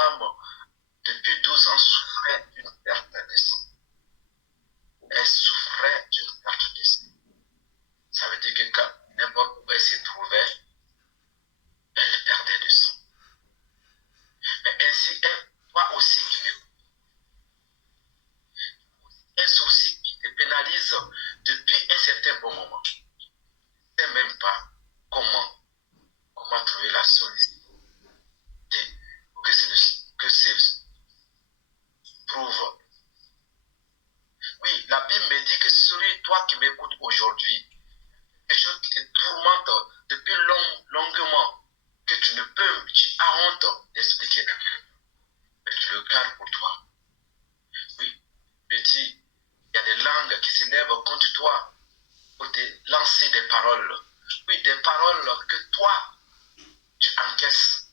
femme, depuis 12 ans, souffrait d'une perte de sang. Elle souffrait d'une perte de sang. Ça veut dire que quand n'importe où elle se trouvait, elle perdait du sang. Mais ainsi, toi aussi, tu es un souci qui te pénalise depuis un certain bon moment. Tu ne sais même pas comment trouver la solution pour que se prouve. Oui, la Bible me dit que celui, toi qui m'écoutes aujourd'hui, quelque chose qui te tourmente depuis longuement, que tu as honte d'expliquer à quelqu'un, mais tu le gardes pour toi. Oui, je dis, il y a des langues qui s'élèvent contre toi pour te lancer des paroles. Oui, des paroles que toi, tu encaisses,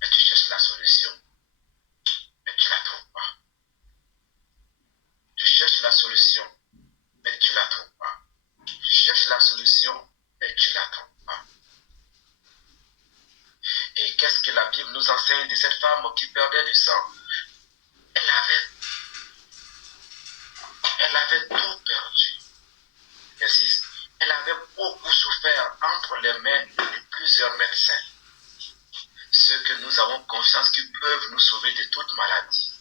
mais tu cherches la solution, mais tu ne la trouves pas. Tu cherches la solution, mais tu ne la trouves pas. Tu cherches la solution, mais tu ne la trouves pas. Et qu'est-ce que la Bible nous enseigne de cette femme qui perdait du sang? Elle avait tout perdu. J'insiste. Elle avait beaucoup souffert entre les mains de plusieurs médecins. Ceux que nous avons confiance qu'ils peuvent nous sauver de toute maladie.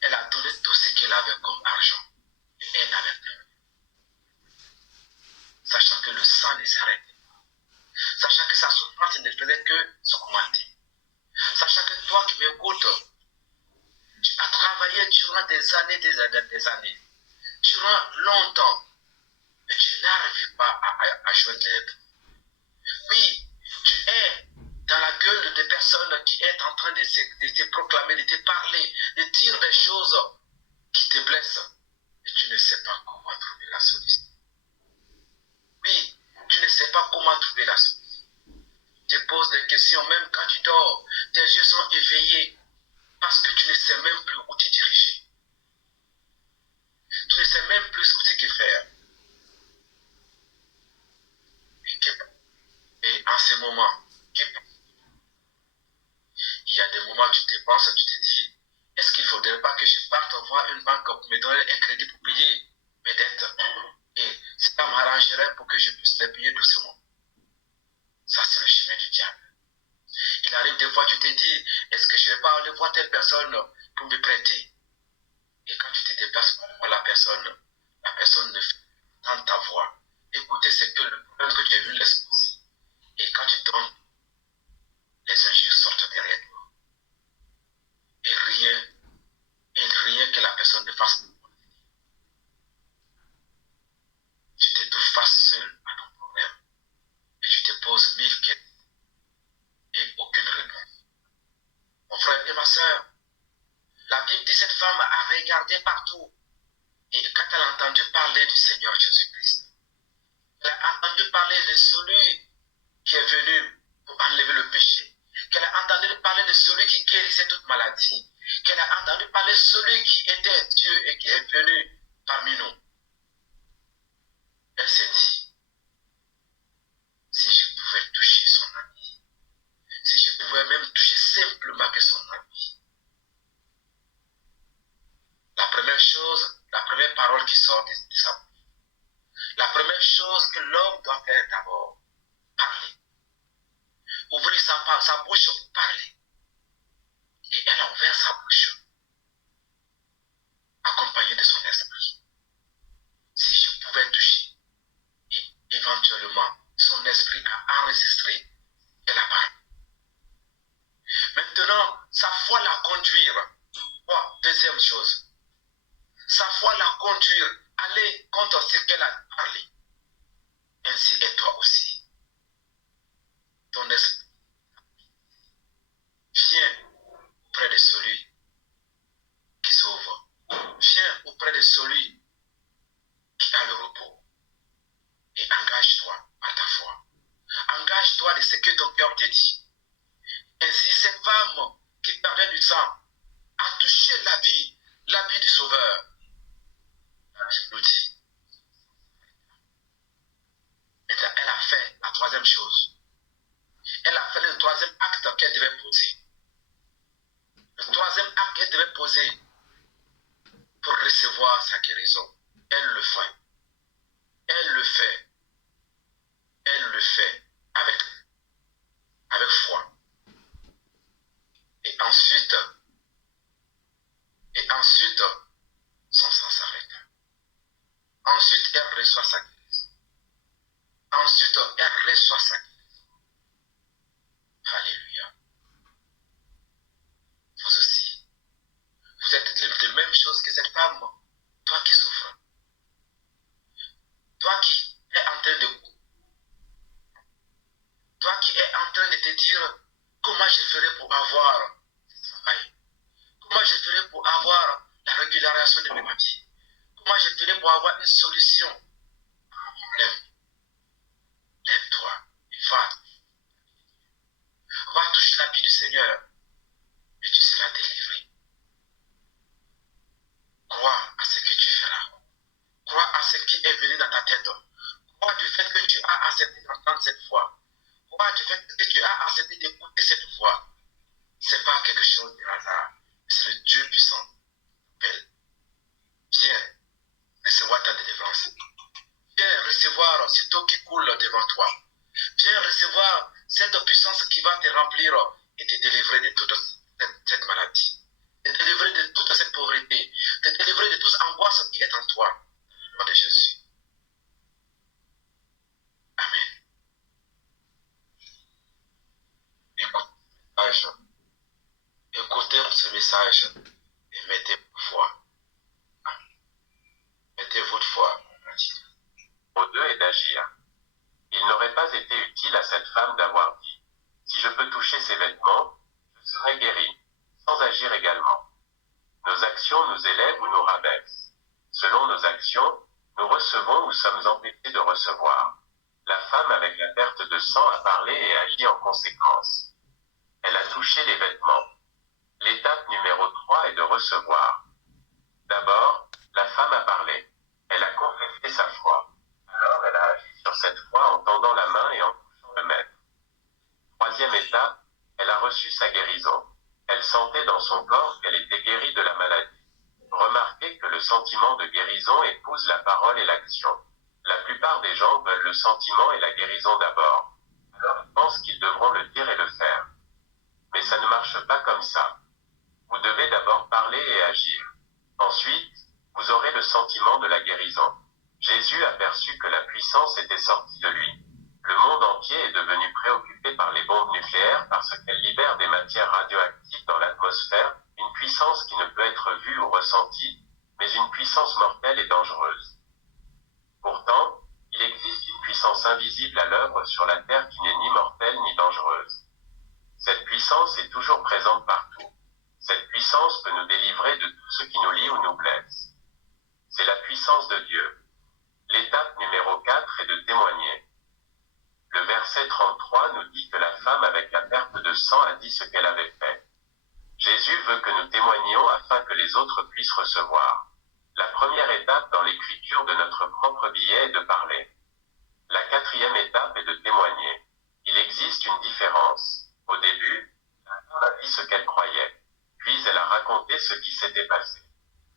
Elle a donné tout ce qu'elle avait comme argent. Et elle n'avait plus. Sachant que le sang ne s'arrêtait pas. Sachant que sa souffrance ne faisait que s'augmenter. Sachant que toi qui m'écoutes, tu as travaillé durant des années, durant longtemps, mais tu n'arrives pas à joindre l'aide. Oui, tu es dans la gueule des personnes qui est en train de se proclamer, de te parler, de dire des choses qui te blessent, et tu ne sais pas comment trouver la solution. Oui, tu ne sais pas comment trouver la solution. Tu te poses des questions, même quand tu dors, tes yeux sont éveillés, parce que tu ne sais même plus où te diriger. Tu ne sais même plus ce que faire. Et en ce moment, il y a des moments où tu te penses, tu te dis, est-ce qu'il ne faudrait pas que je parte voir une banque pour me donner un crédit pour payer mes dettes? Et ça m'arrangerait pour que je puisse les payer doucement. Ça, c'est le chemin du diable. Il arrive des fois, tu te dis, est-ce que je ne vais pas aller voir telle personne pour me prêter? Et quand tu te déplaces pour voir la personne ne fait pas ta voix. Écoutez, c'est que le problème que tu as vu l'exposer. Et quand tu donnes, les injures sortent derrière toi. Et rien que la personne ne fasse. Tu te trouves face seul à ton problème. Et tu te poses 1000 questions. Et aucune réponse. Mon frère et ma soeur, la Bible dit cette femme a regardé partout. Et quand elle a entendu parler du Seigneur Jésus-Christ, elle a entendu parler de celui qui est venu pour enlever le péché, qu'elle a entendu parler de celui qui guérissait toute maladie, qu'elle a entendu parler de celui qui était Dieu et qui est venu parmi nous. Elle s'est dit, si je pouvais toucher son ami, si je pouvais même toucher simplement que son ami. La première chose, la première parole qui sort de sa bouche, la première chose que l'homme doit faire d'abord, parler. Ouvrir sa bouche pour parler. Et elle a ouvert sa bouche, accompagnée de son esprit. Si je pouvais toucher, et éventuellement, son esprit a enregistré, elle a parlé. Maintenant, sa foi l'a conduire. Deuxième chose, sa foi l'a conduire, aller contre ce qu'elle a parlé. Ainsi est toi aussi. Ton esprit, viens auprès de celui qui sauve. Viens auprès de celui qui a le repos. Et engage-toi par ta foi. Engage-toi de ce que ton cœur te dit. Ainsi, cette femme qui perdait du sang a touché la vie du Sauveur. Je nous dis. Maintenant, elle a fait la troisième chose. Elle a fait le troisième acte qu'elle devait poser. disposée pour recevoir sa guérison, elle le fait. Elle le fait. Elle le fait avec foi. Et ensuite, son sang s'arrête. Ensuite, elle reçoit sa guérison. Ensuite, elle reçoit sa guérison. Alléluia. Vous aussi, vous êtes les mêmes choses que cette femme. Toi qui souffres. Toi qui es en train de te dire comment je ferai pour avoir ce travail. Comment je ferai pour avoir la régularisation de mes papiers. Comment je ferai pour avoir une solution à un problème. Lève-toi et va toucher la vie du Seigneur et tu seras délivré. Crois à ce que tu feras. Crois à ce qui est venu dans ta tête. Crois du fait que tu as accepté d'entendre cette foi. Crois du fait que tu as accepté d'écouter cette voix. Ce n'est pas quelque chose de hasard. C'est le Dieu puissant. Viens recevoir ta délivrance. Viens recevoir cette eau qui coule devant toi. Viens recevoir cette puissance qui va te remplir et te délivrer de toute cette maladie. Te délivrer de toute cette pauvreté. Te délivrer de toute cette angoisse qui est en toi. Au nom de Jésus. Amen. Écoutez ce message et mettez foi. Mettez votre foi en pratique. Au deux est d'agir. Il n'aurait pas été utile à cette femme d'avoir dit « Si je peux toucher ses vêtements, je serai guéri », sans agir également. Nos actions nous élèvent ou nous rabaissent. Selon nos actions, nous recevons ou sommes empêchés de recevoir. La femme avec la perte de sang a parlé et agi en conséquence. Elle a touché les vêtements. L'étape numéro 3 est de recevoir. D'abord, la femme a parlé. Elle a confessé sa foi. Alors elle a agi sur cette foi en tendant la main et en touchant le maître. Troisième étape, elle a reçu sa guérison. Elle sentait dans son corps qu'elle était guérie de la maladie. Remarquez que le sentiment de guérison épouse la parole et l'action. La plupart des gens veulent le sentiment et la guérison d'abord. Alors ils pensent qu'ils devront le dire et le faire. Mais ça ne marche pas comme ça. Vous devez d'abord parler et agir. Ensuite, vous aurez le sentiment de la guérison. Jésus aperçut que la puissance était sortie de lui. Le monde entier est devenu préoccupé par les bombes nucléaires parce qu'elles libèrent des matières radioactives dans l'atmosphère, une puissance qui ne peut être vue ou ressentie, mais une puissance mortelle et dangereuse. Pourtant, il existe une puissance invisible à l'œuvre sur la Terre qui n'est ni mortelle ni dangereuse. Cette puissance est toujours présente partout. Cette puissance peut nous délivrer de tout ce qui nous lie ou nous blesse. C'est la puissance de Dieu. L'étape numéro 4 est de témoigner. Le verset 33 nous dit que la femme avec la perte de sang a dit ce qu'elle avait fait. Jésus veut que nous témoignions afin que les autres puissent recevoir. La première étape dans l'écriture de notre propre billet est de parler. La quatrième étape est de témoigner. Il existe une différence. Au début, la femme a dit ce qu'elle croyait. Puis elle a raconté ce qui s'était passé.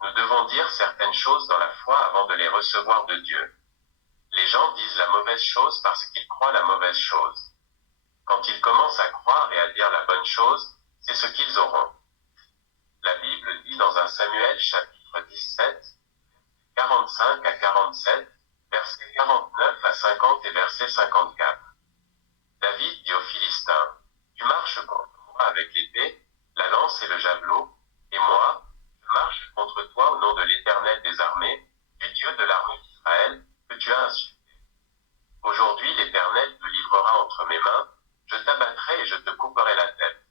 Nous devons dire certaines choses dans la foi avant de les recevoir de Dieu. Les gens disent la mauvaise chose parce qu'ils croient la mauvaise chose. Quand ils commencent à croire et à dire la bonne chose, c'est ce qu'ils auront. La Bible dit dans 1 Samuel chapitre 17, 45 à 47, versets 49 à 50 et verset 54. David dit aux Philistins, « Tu marches contre moi avec l'épée, la lance et le javelot, et moi, je marche contre toi au nom de l'Éternel des armées, du Dieu de l'armée d'Israël, que tu as insulté. Aujourd'hui l'Éternel te livrera entre mes mains, je t'abattrai et je te couperai la tête.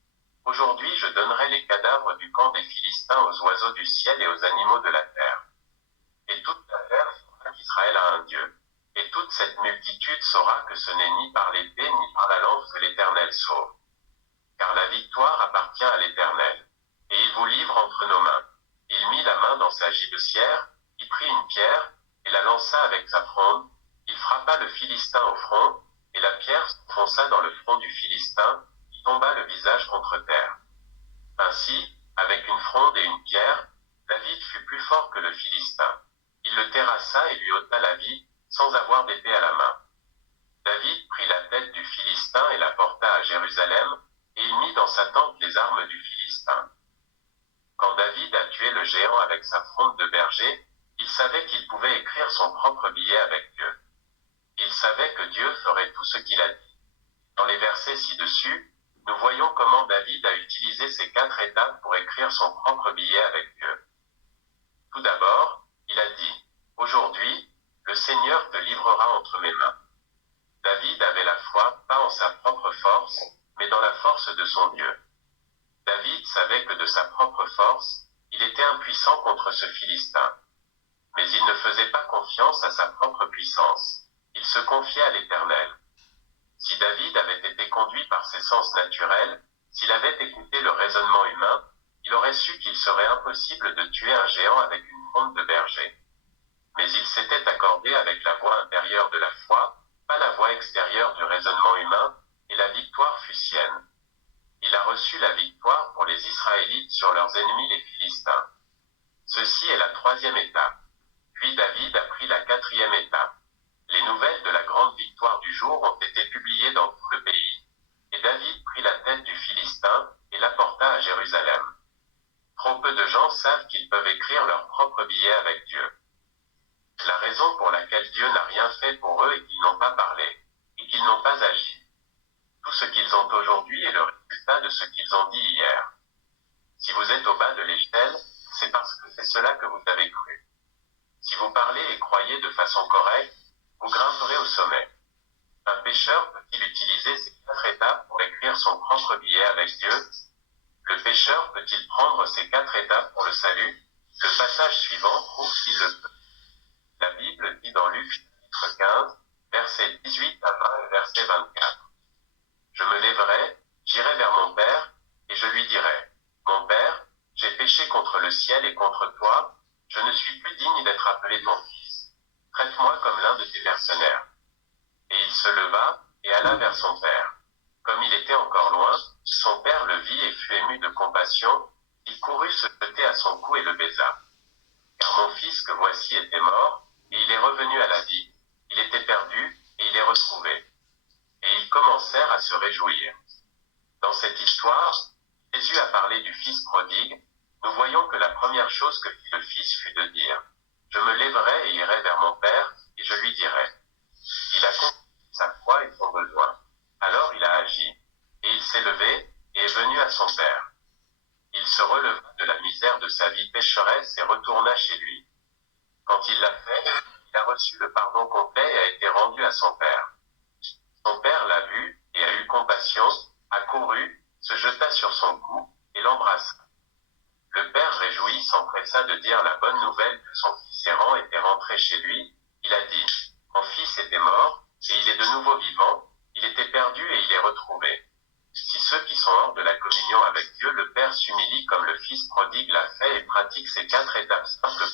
Aujourd'hui je donnerai les cadavres du camp des Philistins aux oiseaux du ciel et aux animaux de la terre. Et toute la terre saura qu'Israël a un Dieu. Et toute cette multitude saura que ce n'est ni par l'épée ni par la lance que l'Éternel sauve. Car la victoire appartient à l'Éternel. Et il vous livre entre nos mains. Il mit la main dans sa gibecière, il prit une pierre, et la lança avec sa fronde, il frappa le Philistin au front, et la pierre s'enfonça dans le front du Philistin, qui tomba le visage contre terre. Ainsi, Avec une fronde et une pierre, David fut plus fort que le Philistin. Il le terrassa et lui ôta la vie, sans avoir d'épée à la main. David prit la tête du Philistin et la porta à Jérusalem, et il mit dans sa tente les armes du Philistin. Quand David a tué le géant avec sa fronde de berger, il savait qu'il pouvait écrire son propre billet avec Dieu. Il savait que Dieu ferait tout ce qu'il a dit. Dans les versets ci-dessus, nous voyons comment David a utilisé ces 4 étapes pour écrire son propre billet avec Dieu. Tout d'abord, il a dit, « Aujourd'hui, le Seigneur te livrera entre mes mains. » David avait la foi, pas en sa propre force, mais dans la force de son Dieu. David savait que de sa propre force, il était impuissant contre ce Philistin. Mais il ne faisait pas confiance à sa propre puissance. Il se confiait à l'Éternel. Si David avait été conduit par ses sens naturels, s'il avait écouté le raisonnement humain, il aurait su qu'il serait impossible de tuer un géant avec une fronde de berger. Mais il s'était accordé avec la voix intérieure de la foi, pas la voix extérieure du raisonnement humain, et la victoire fut sienne. Il a reçu la victoire pour les Israélites sur leurs ennemis les Philistins. Ceci est la 3e étape. Puis David a pris la 4e étape. Les nouvelles de la grande victoire du jour ont été publiées dans tout le pays. Et David prit la tête du Philistin et la porta à Jérusalem. Trop peu de gens savent qu'ils peuvent écrire leur propre billet avec Dieu. La raison pour laquelle Dieu n'a rien fait pour eux est qu'ils n'ont pas parlé, et qu'ils n'ont pas agi. Tout ce qu'ils ont aujourd'hui est le résultat de ce qu'ils ont dit hier. Si vous êtes au bas de l'échelle, c'est parce que c'est cela que vous avez cru. Si vous parlez et croyez de façon correcte, vous grimperez au sommet. Un pécheur peut-il utiliser ces 4 étapes pour écrire son propre billet avec Dieu? Le pécheur peut-il prendre ces 4 étapes pour le salut? Le passage suivant prouve qu'il le peut. La Bible dit dans Luc chapitre 15, versets 18 à 20 et verset 24. Je me lèverai, j'irai vers mon Père, et je lui dirai, Mon Père, j'ai péché contre le ciel et contre toi, je ne suis plus digne d'être appelé ton fils. Traite-moi comme l'un de tes mercenaires. Et il se leva et alla vers son père. Comme il était encore loin, son père le vit et fut ému de compassion, il courut se jeter à son cou et le baisa. Car mon fils que voici était mort, et il est revenu à la vie. Il était perdu, et il est retrouvé. Et ils commencèrent à se réjouir. Dans cette histoire, Jésus a parlé du fils prodigue. Nous voyons que la première chose que fit le fils fut de dire, « Je me lèverai et irai vers mon père, et je lui dirai. » Il a compris sa foi et son besoin. Alors il a agi, et il s'est levé et est venu à son père. Il se releva de la misère de sa vie pécheresse et retourna chez lui. Quand il l'a fait, il a reçu le pardon complet et a été rendu à son père. Son père l'a vu et a eu compassion, a couru, se jeta sur son cou et l'embrassa. Le père réjoui s'empressa de dire la bonne nouvelle que son fils errant était rentré chez lui. Il a dit, « Mon fils était mort, et il est de nouveau vivant, il était perdu et il est retrouvé. » Si ceux qui sont hors de la communion avec Dieu, le Père s'humilie comme le Fils prodigue l'a fait et pratique ces 4 étapes simples